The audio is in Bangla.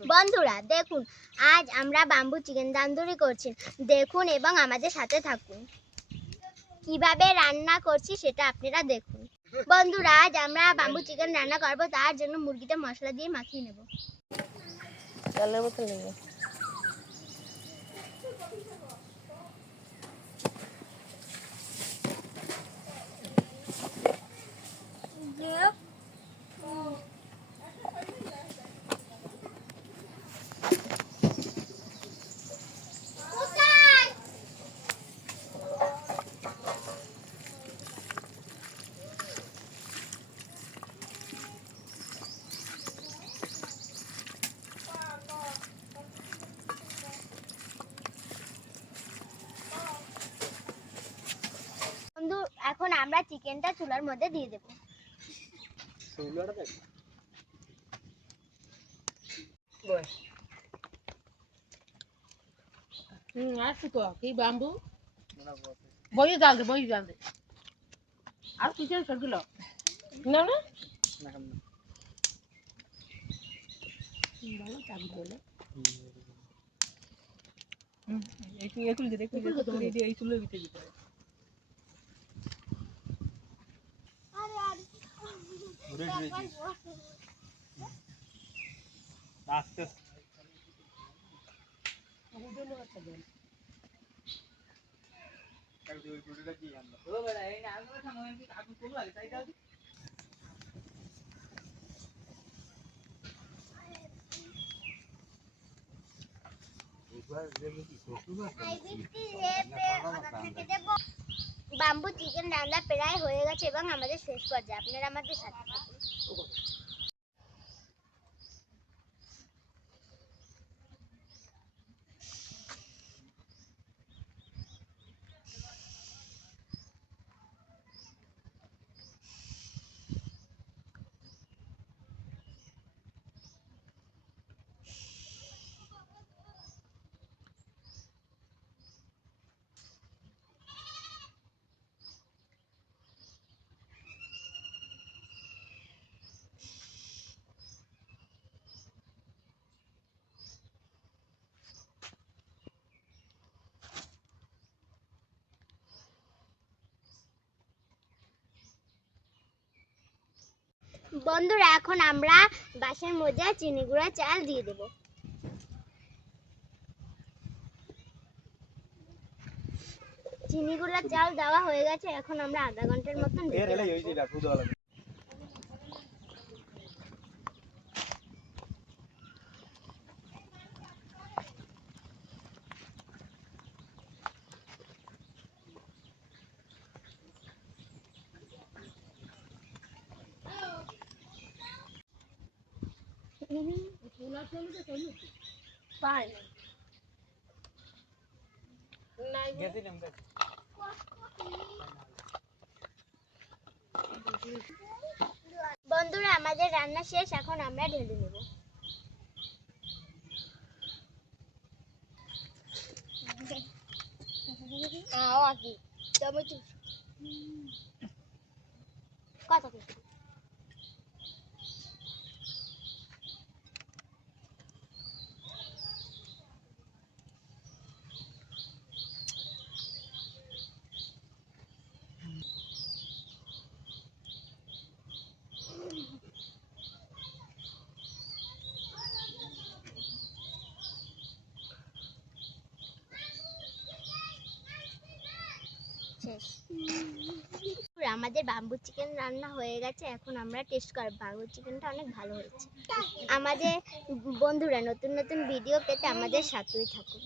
বন্ধুরা দেখুন, আজ আমরা বাম্বু চিকেন তান্দুরি করছি। দেখুন এবং আমাদের সাথে থাকুন। কিভাবে রান্না করছি সেটা আপনারা দেখুন। বন্ধুরা, আজ আমরা বাম্বু চিকেন রান্না করব। তার জন্য মুরগিটা মশলা দিয়ে মাখিয়ে নেব। চালের বোতল নেব। বন্ধু, এখন আমরা চিকেনটা চুলার মধ্যে দিয়ে দেব। আসছি তো কি বাম্বু বই জাল দে আর কিচেন সরগুল না না ভালো চাবি বলে একটু দিতে এই চুলের ভিতরে দিতে আস্তে বাম্বু চিকেন রান্না প্রায় হয়ে গেছে এবং আমাদের শেষ পর্যায়ে। আপনারা আমাদের সাথে থাকুন। বন্ধুরা, এখন আমরা বাসের মধ্যে চিনি গুঁড়া চাল দিয়ে দেব। চিনি গুঁড়া চাল দেওয়া হয়ে গেছে। এখন আমরা আধা ঘন্টার মতন ঢেকে রাখবো। বন্ধুরা, আমাদের রান্না শেষ। এখন আমরা ঢেলে নেব। কথা আমাদের বাম্বু চিকেন রান্না হয়ে গেছে। এখন আমরা টেস্ট করব। বাম্বু চিকেনটা অনেক ভালো হয়েছে। আমাদের বন্ধুরা নতুন নতুন ভিডিও পেতে আমাদের সাথেই থাকুন।